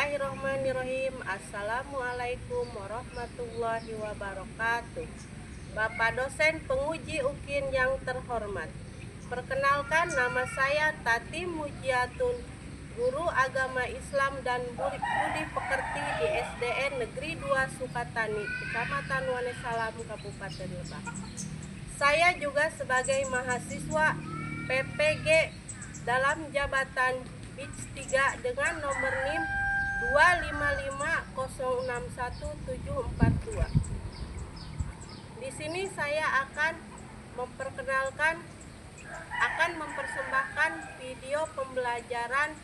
Bismillahirrahmanirrahim. Assalamualaikum warahmatullahi wabarakatuh. Bapak dosen penguji UKIN yang terhormat, perkenalkan nama saya Tati Mujiatun, guru agama Islam dan budi pekerti di SDN Negeri 2 Sukatani, Kecamatan Wonosalam, Kabupaten Lebak. Saya juga sebagai mahasiswa PPG dalam jabatan BITS 3 dengan nomor NIM 255061742. Di sini saya akan mempersembahkan video pembelajaran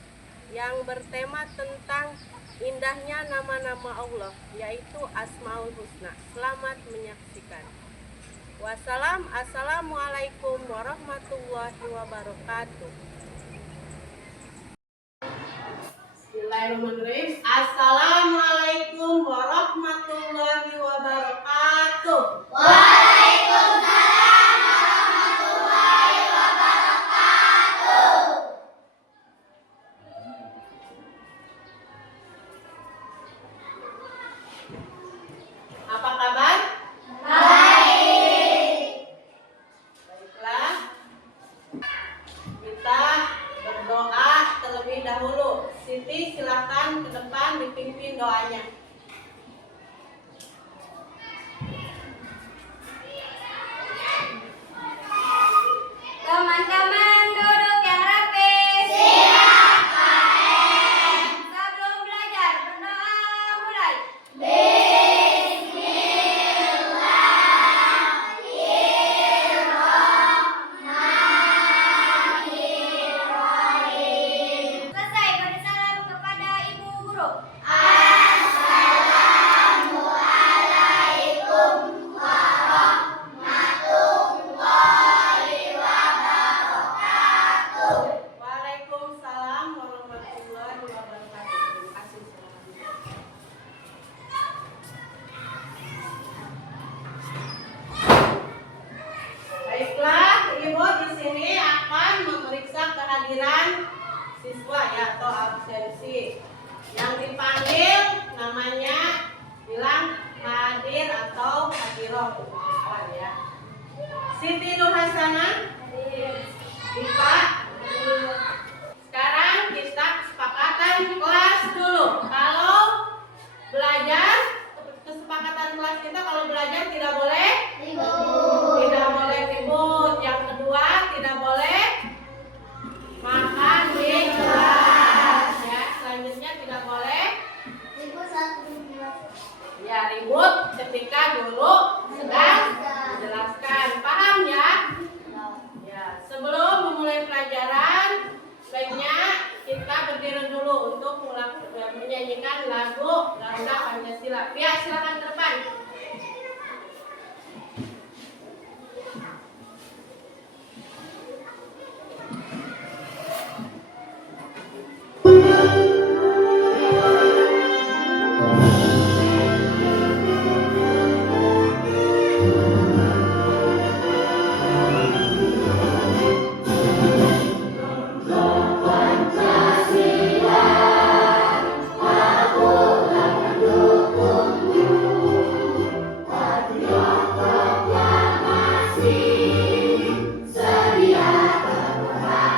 yang bertema tentang indahnya nama-nama Allah, yaitu Asmaul Husna. Selamat menyaksikan. Assalamualaikum warahmatullahi wabarakatuh. Bismillahirrahmanirrahim. Assalamualaikum warahmatullahi wabarakatuh. Waalaikumsalam warahmatullahi wabarakatuh. Apa kabar? Baik. Baiklah. Kita berdoa terlebih dahulu. Siti, silakan ke depan dipimpin doanya. Teman-teman duduk yang rapi. Silakan. Sebelum belajar berdoa mulai. Bismillahirrahmanirrahim. Selesai, beri salam kepada ibu guru. Assalamualaikum warahmatullahi wabarakatuh. Waalaikumsalam warahmatullahi wabarakatuh. Terima kasih. Baiklah, Ibu di sini akan memeriksa kehadiran siswa ya, atau absensi. Yang dipanggil namanya bilang hadir atau hadiroh ya. Siti Nurhasana, Dipa. Sekarang kita kesepakatan kelas dulu. Kalau belajar, kesepakatan kelas kita kalau belajar tidak boleh tidak boleh ribut. Yang kedua, tidak boleh makan di kelas ya. Selanjutnya tidak boleh ya ribut ketika guru sedang menjelaskan. Paham ya? Ya, sebelum memulai pelajaran, baiknya kita berdiri dulu untuk menyanyikan lagu Garuda Pancasila. Ya, silakan ke depan. Sedia terbuka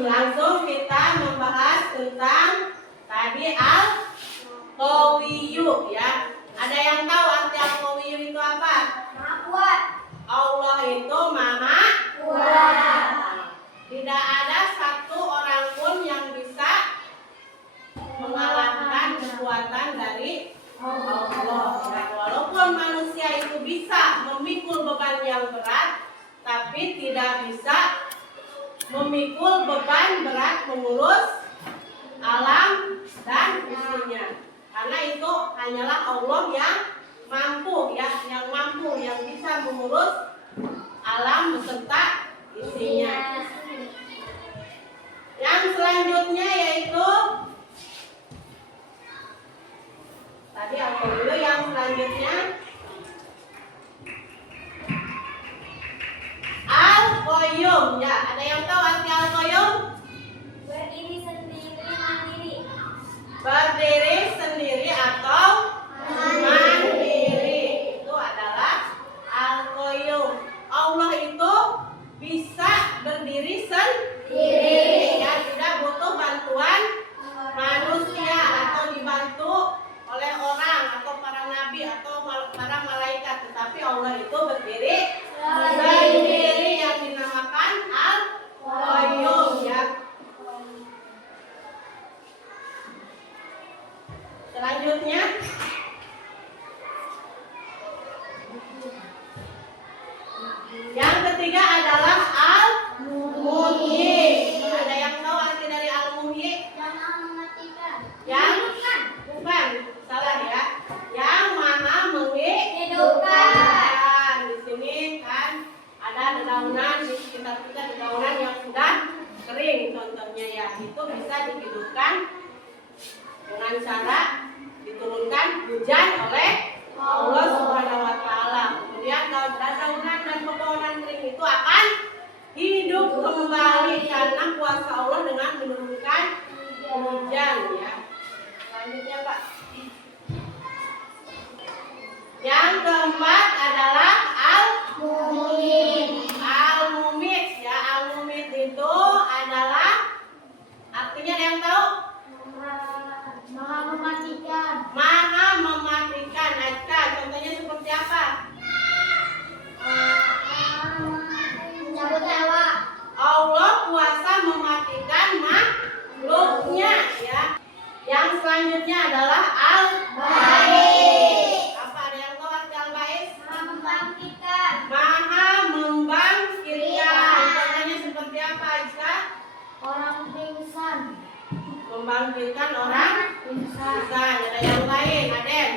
Langsung kita membahas tentang tadi al-qawiyu ya. Ada yang tahu arti al-qawiyu itu apa? Maha kuat. Allah itu maha Kuat. Tidak ada satu orang pun yang bisa mengalahkan kekuatan dari Allah. Ya, walaupun manusia itu bisa memikul beban yang berat, tapi tidak bisa memikul beban berat mengurus alam dan isinya. Karena itu hanyalah Allah yang mampu ya, yang bisa mengurus alam beserta isinya. Yang selanjutnya yaitu tadi apa dulu yang selanjutnya? Al-Qayyum ya. Ada yang tahu arti Al-Qayyum? Berdiri sendiri mandiri. Berdiri sendiri atau mandiri. Itu adalah Al-Qayyum. Allah itu bisa berdiri sendiri. Ya, tidak butuh bantuan manusia atau dibantu oleh orang atau para nabi atau para malaikat, tetapi Allah itu berdiri sendiri yang dinamakan Al-Qayyum ya. Selanjutnya yang ketiga adalah Al-Muhyi. Ada yang tahu arti dari Al-Muhyi? Yang mematikan. Yang bukan, salah ya. Yang maha Hidupkan. Di sini kan ada dedaunan di sekitar kita, dedaunan yang sudah kering contohnya ya. Itu bisa dihidupkan dengan cara diturunkan hujan oleh Allah Subhanahu wa taala. Kemudian dedaunan dan pepohonan kering itu akan hidup kembali karena kuasa Allah dengan menurunkan hujan ya. Selanjutnya Pak. Yang keempat adalah Al-Mumit. Al-Mumit ya, Al-Mumit itu adalah artinya ada yang tahu? Maha mematikan. Maha mematikan. Atka, contohnya seperti apa? Mencabut nyawa. Allah kuasa mematikan makhluknya ya. Yang selanjutnya adalah Al-Ba'is. Apa ada yang tahu arti Al-Ba'is? Maha membangkitkan. Maha membangkitkan. Contohnya seperti apa, Aisyah? Orang pingsan. Membangkitkan orang pingsan. Ada yang lain, Aden?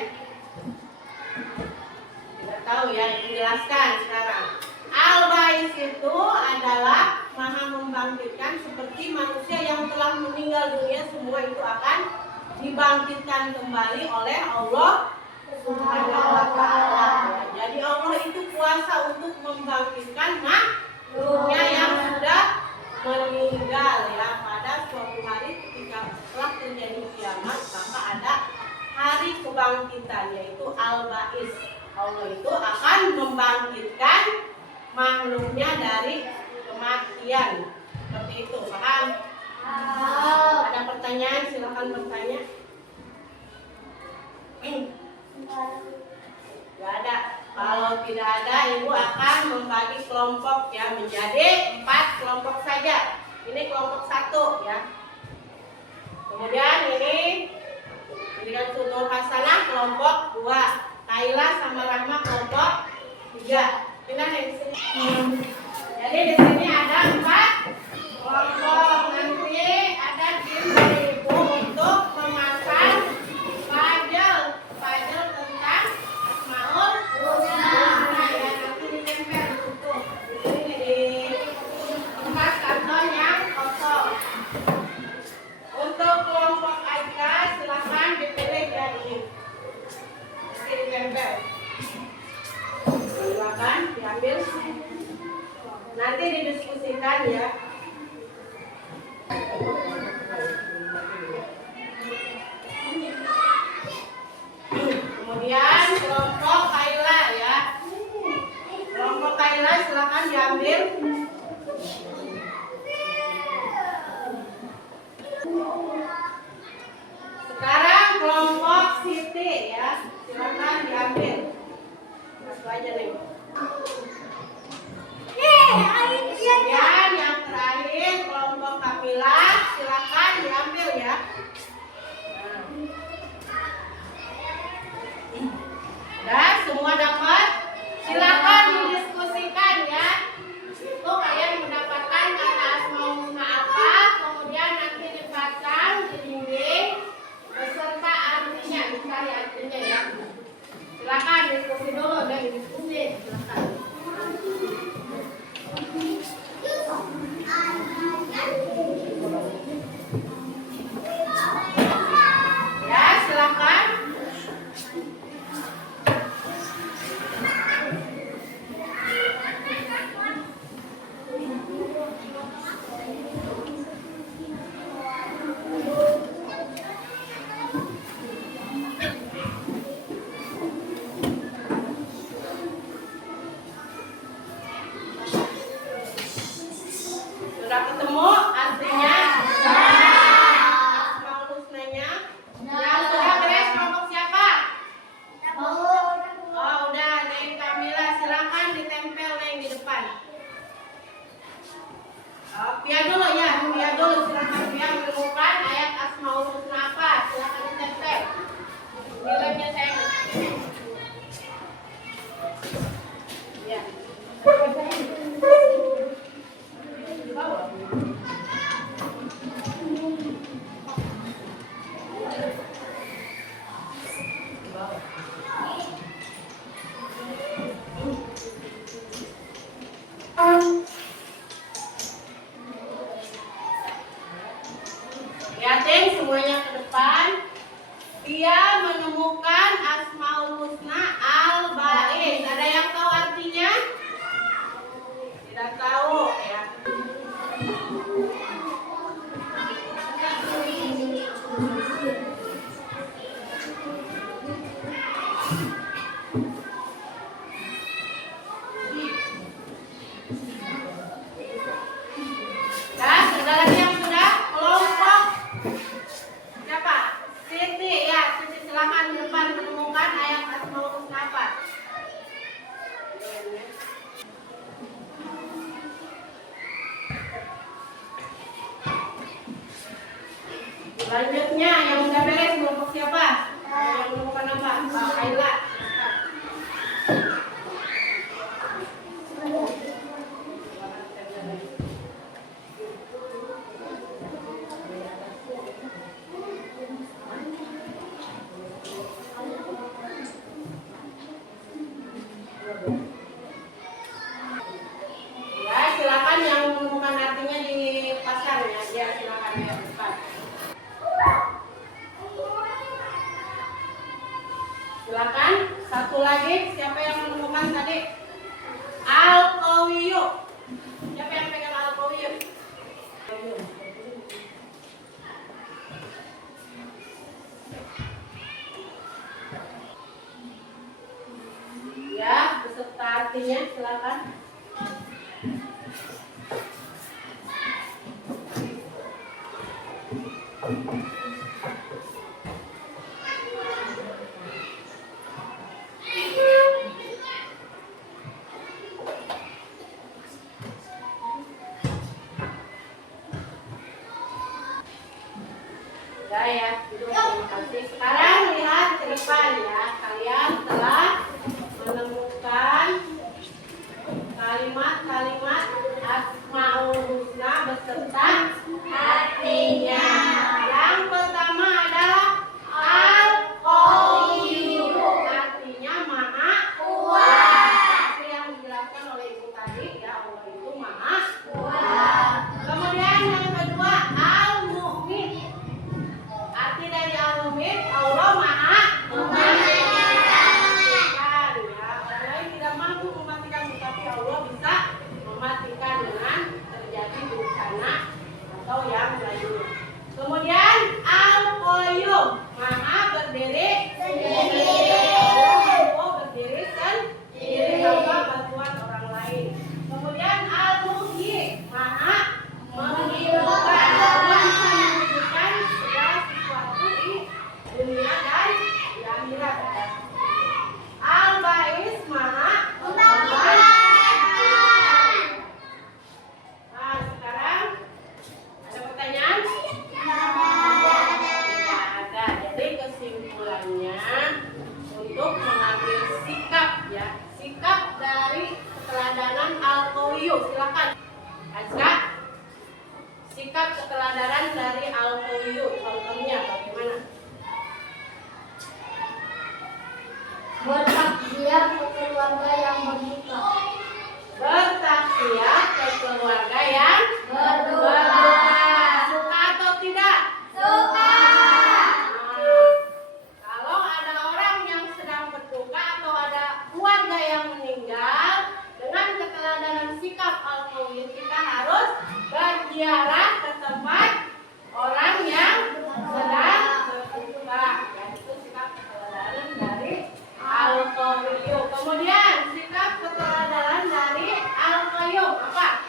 Tidak tahu ya, dijelaskan sekarang. Al-Ba'is itu adalah maha membangkitkan, seperti manusia yang telah meninggal dunia semua itu akan dibangkitkan kembali oleh Allah Subhanahu wa taala. Jadi Allah itu kuasa untuk membangkitkan makhluknya yang sudah meninggal ya. Pada suatu hari ketika setelah terjadi kiamat, maka ada hari kebangkitan yaitu Al-Ba'is. Allah itu akan membangkitkan makhluknya dari kematian. Seperti itu, paham? Ada pertanyaan, silakan bertanya. Gak ada. Kalau tidak ada, ibu akan membagi kelompok ya menjadi 4 kelompok saja. Ini kelompok 1 ya. Kemudian ini dengan Sunnul Hasanah kelompok 2. Kaila sama Rahma kelompok 3. Pindah nih di sini. Jadi di sini ada 4 kelompok. Nanti ada tim dari ibu untuk memasang file tentang Asmaul Husna. Nah, ya nanti ditempel di situ. Di sini di tempat karton yang kosong. Untuk kelompok Aika silakan dipilih ya ini. Nanti ditempel. Silakan diambil. Nanti didiskusikan ya. Kemudian kelompok Kaila ya. Kelompok Kaila silakan diambil. Ketemu aslinya? Asmaul husnanya? Yang sudah beres kelompok siapa? Oh udah, Neng Kamila silakan ditempel Neng di depan. Pia dulu ya, Pia dulu silakan Pia menemukan ayat Asmaul Husna apa? Silakan ditempel. Nilainya saya. Ya. Di bawah. Di bawah. Lihatin semuanya ke depan. Dia menemukan Asmaul Husna al-Ba'is. Ada yang tahu artinya? Tidak tahu ya. Ada lagi yang sudah? Kelompok siapa? Siti ya, Siti silakan di depan menemukan ayat Asmaul Husna apa? Selanjutnya yang udah beres kelompok siapa? Yang menemukan apa? Pak Kaila. Ya, silakan yang menemukan artinya dipasang ya. Ya, silakan ya depan. Silakan. Satu lagi, siapa yang menemukan tadi? Al-Qawiyyu. Siapa yang pegang Al-Qawiyyu? Ya, beserta artinya silakan. Sudah ya, terima kasih. Sekarang lihat ke depan ya. Kalian telah menemukan kalimat-kalimat Asmaul Husna beserta artinya. Yang pertama adalah Al-Qawiyyu, artinya Maha Kuat. Seperti yang dijelaskan oleh Ibu tadi ya, Allah itu Maha Kuat. Kemudian yang kedua Al-Mu'min. Arti dari Al-Mu'min, Allah Maha mematikan ya. Orang lain tidak mampu mematikan, tetapi Allah bisa mematikan dengan terjadi bencana atau yang lainnya. Kemudian Al-Qayyum, Maha berdiri sendiri. Allah berdiri sendiri tanpa bantuan orang lain. Kemudian Al-Muhyi, Maha menghidupkan. Allah bisa menghidupkan segala sesuatu di dunia dan di akhirat. Al-Ba'is, Maha membangkitkan. Nah, sekarang ada pertanyaan? Tidak ada. Jadi kesimpulannya untuk mengambil sikap ya, sikap dari keteladanan Al-Qawiyyu. Silakan. Azka. Sikap keteladanan dari Al-Qawiyyu, contohnya bagaimana? Bertakziah ke keluarga yang berduka. Bertakziah ke keluarga yang berduka. Suka atau tidak? Suka. Kalau ada orang yang sedang berduka atau ada keluarga yang meninggal, dengan keteladanan sikap Al-Qawiyyu kita harus berziarah ke tempat orang yang sedang berduka. Ya, itu sikap keteladanan dari Al-Qawiyyu. Kemudian sikap keteladanan dari Al-Qayyum apa?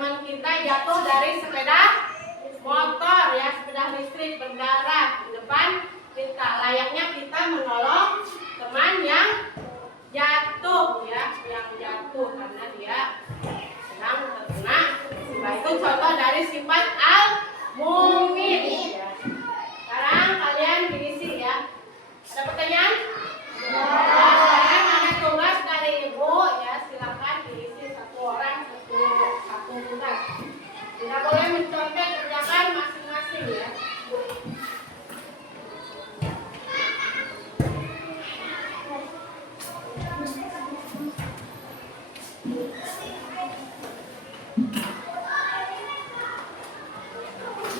teman kita jatuh dari sepeda motor ya, sepeda listrik berdarah di depan kita. Layaknya kita menolong teman yang jatuh ya, yang jatuh karena dia sedang terkena musibah. Itu contoh dari sifat al-mumin ya. Sekarang kalian diisi ya. Ada pertanyaan? Sekarang ada tugas dari ibu ya, silakan diisi satu orang satu tugas. Tidak boleh mencontek, kerjakan masing-masing ya.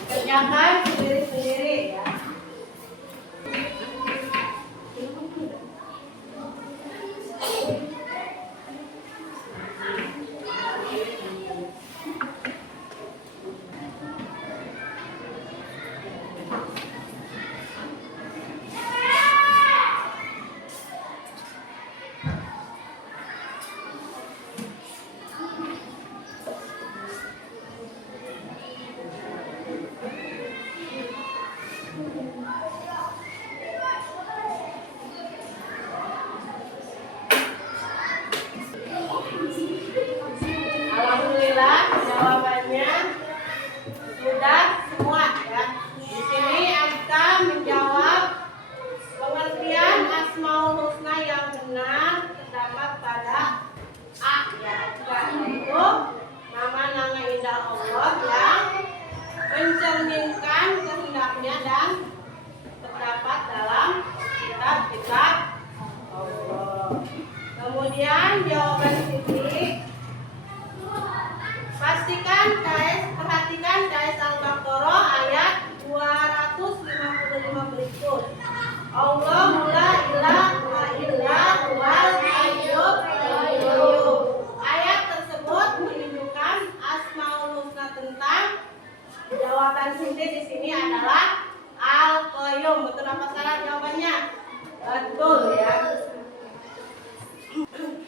Kerjakan sendiri-sendiri ya. Alhamdulillah jawabannya sudah semua ya. Di sini Aska menjawab pengertian Asmaul Husna yang benar terdapat pada A ya, yaitu nama-nama indah Allah yang mencerminkan kehendaknya dan terdapat dalam kitab-kitab Allah. Kemudian jawaban Siti, perhatikan KS Al-Baqarah ayat 255 berikut. Allahu la ilaha illa huwal hayyul qayyum. Ayat tersebut menunjukkan Asmaul Husna tentang jawaban Siti di sini adalah Al-Qayyum. Betul apa salah jawabannya? Betul ya.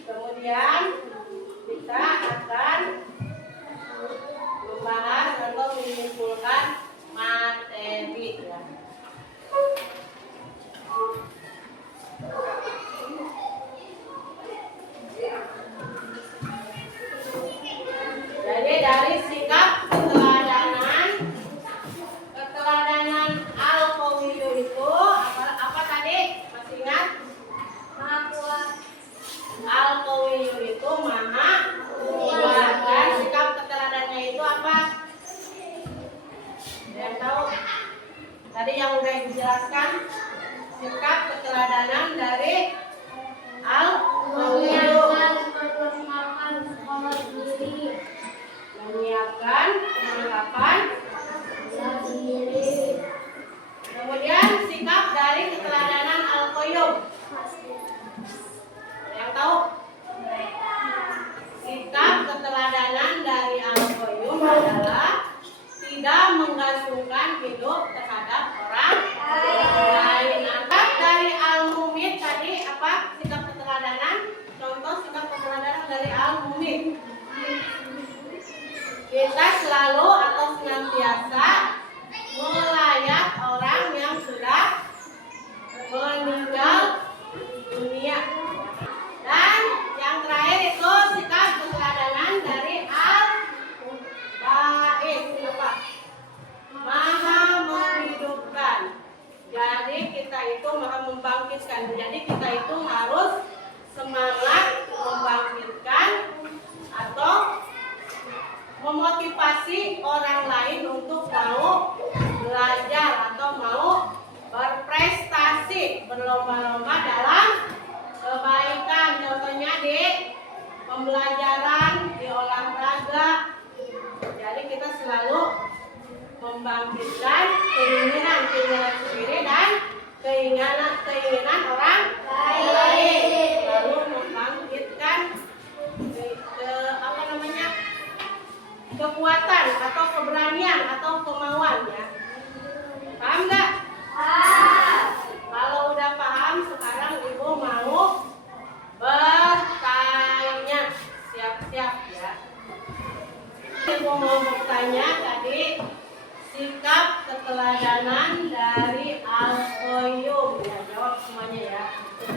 Kemudian kita akan membahas atau menyimpulkan materi ya. Jadi dari sikap keteladanan al-qawiyyu itu apa tadi? Masih ingat? Maha kuat. Al-qawiyyu itu maha kuat. Dan sikap keteladanannya itu apa? Yang tahu? Tadi yang udah dijelaskan sikap keteladanan dari al-qawiyyu, menyiapkan perlengkapan diri. Kemudian sikap dari keteladanan al-qayyum. Yang tahu? Sikap keteladanan dari al-qayyum adalah tidak menggantungkan hidup terhadap orang lain. Sikap dari al-mumit tadi apa? Sikap keteladanan. Contoh sikap keteladanan dari al-mumit. Kita selalu atau senantiasa melayat orang yang sudah meninggal dunia. Dan yang terakhir itu sikap keteladanan dari al-ba'is apa? Maha menghidupkan. Jadi kita itu maha membangkitkan. Jadi kita itu harus semangat membangkitkan atau memotivasi orang lain untuk mau belajar atau mau berprestasi, berlomba-lomba dalam kebaikan. Contohnya di pembelajaran, di olahraga. Jadi kita selalu membangkitkan keinginan sendiri dan keinginan orang lain. Lalu membangkitkan kekuatan atau keberanian atau kemauan ya. Paham nggak? Kalau udah paham, sekarang ibu mau bertanya. Siap-siap ya. Ibu mau bertanya tadi sikap keteladanan dari Al-Qayyum. Ya, jawab semuanya ya.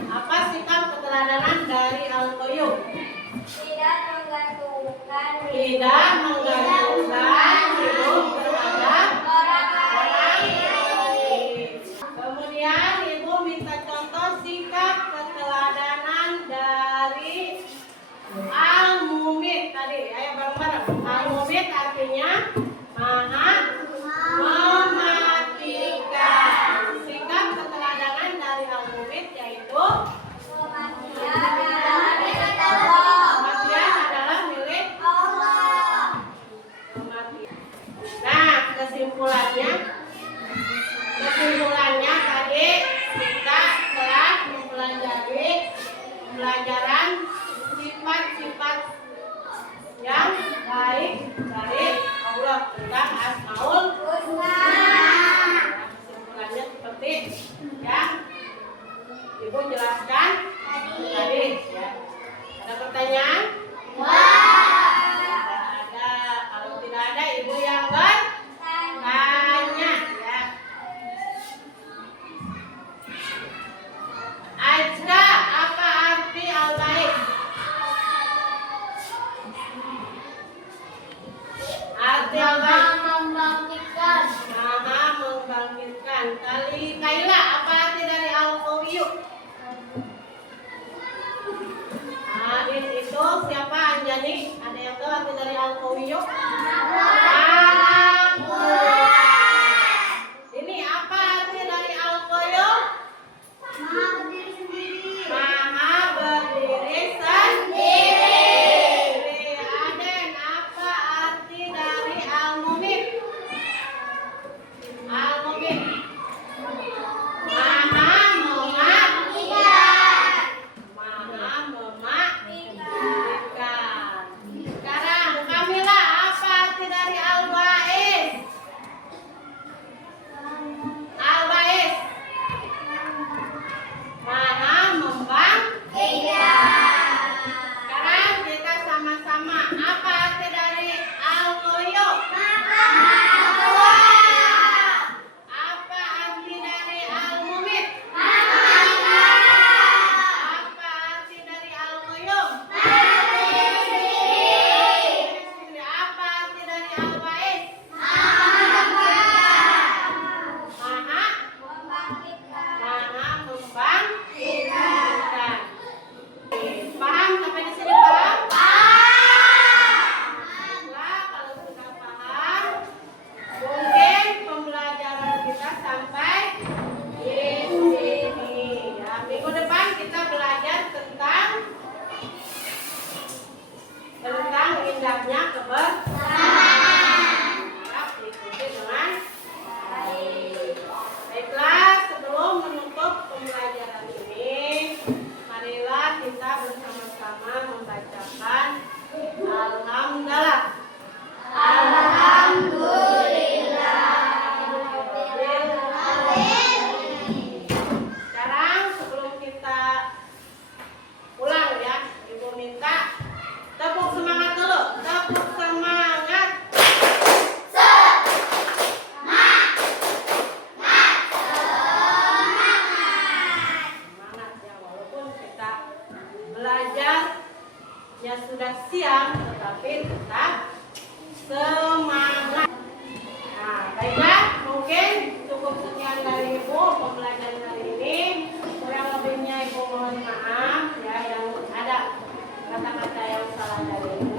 Apa sikap keteladanan dari Al-Qayyum? Tidak menggantungkan Tidak menggantungkan hidup terhadap orang orang lain. lain. Kemudian Ibu minta contoh sikap keteladanan dari Al-Mumit tadi. Ayo bareng-bareng. Al-Mumit artinya maha mematikan. Sikap keteladanan dari Al-Mumit yaitu kematian adalah milik Allah. kematian. Nah, kesimpulannya tadi kita telah mempelajari pembelajaran sifat-sifat yang baik dari Allah tentang Asmaul Husna. Kesimpulannya seperti yang Ibu jelaskan tadi ya. Ada pertanyaan? Tidak ada. Kalau tidak ada, Ibu yang bertanya ya. Ajra, apa arti al-baik? Arti al-baik Membangkitkan. maha membangkitkan. Kaila, apa arti dari al-qawiyyu? Itu siapa Anjani? Ada yang tahu arti dari al-qawiyyu? Ini apa arti dari al-qayyum? Maha berdiri sendiri. Maha berdiri sendiri. Aden, apa arti dari al-mumit? Al-mumit maha mematikan. Maha mematikan. Sekarang Kamila, apa arti dari al-ba'is? Al-ba'is maha membangkitkan. Sekarang kita sama-sama, apa arti dari al-qayyum? Apa arti dari al-mumit? Apa arti dari al-qayyum? Apa arti dari al-ba'is? Maha membangkitkan. Paham sampai di sini, paham? Nah, kalau sudah paham, mungkin pembelajaran kita sampai di sini. Ya, minggu depan kita belajar tentang indahnya kebersamaan. Harap diikuti dengan baik. Baiklah, sebelum menutup pembelajaran ini, marilah kita bersama-sama membacakan Alhamdulillah. Sekarang sebelum kita pulang ya, Ibu minta tepuk semangat dulu. Tepuk semangat. Semangat ya, walaupun kita belajar ya sudah siang, tetapi tetap semangat. Nah, baiklah, mungkin cukup sekian dari Ibu pembelajaran hari ini. Kurang lebihnya Ibu mohon maaf ya, yang ada kata-kata yang salah dari Ibu.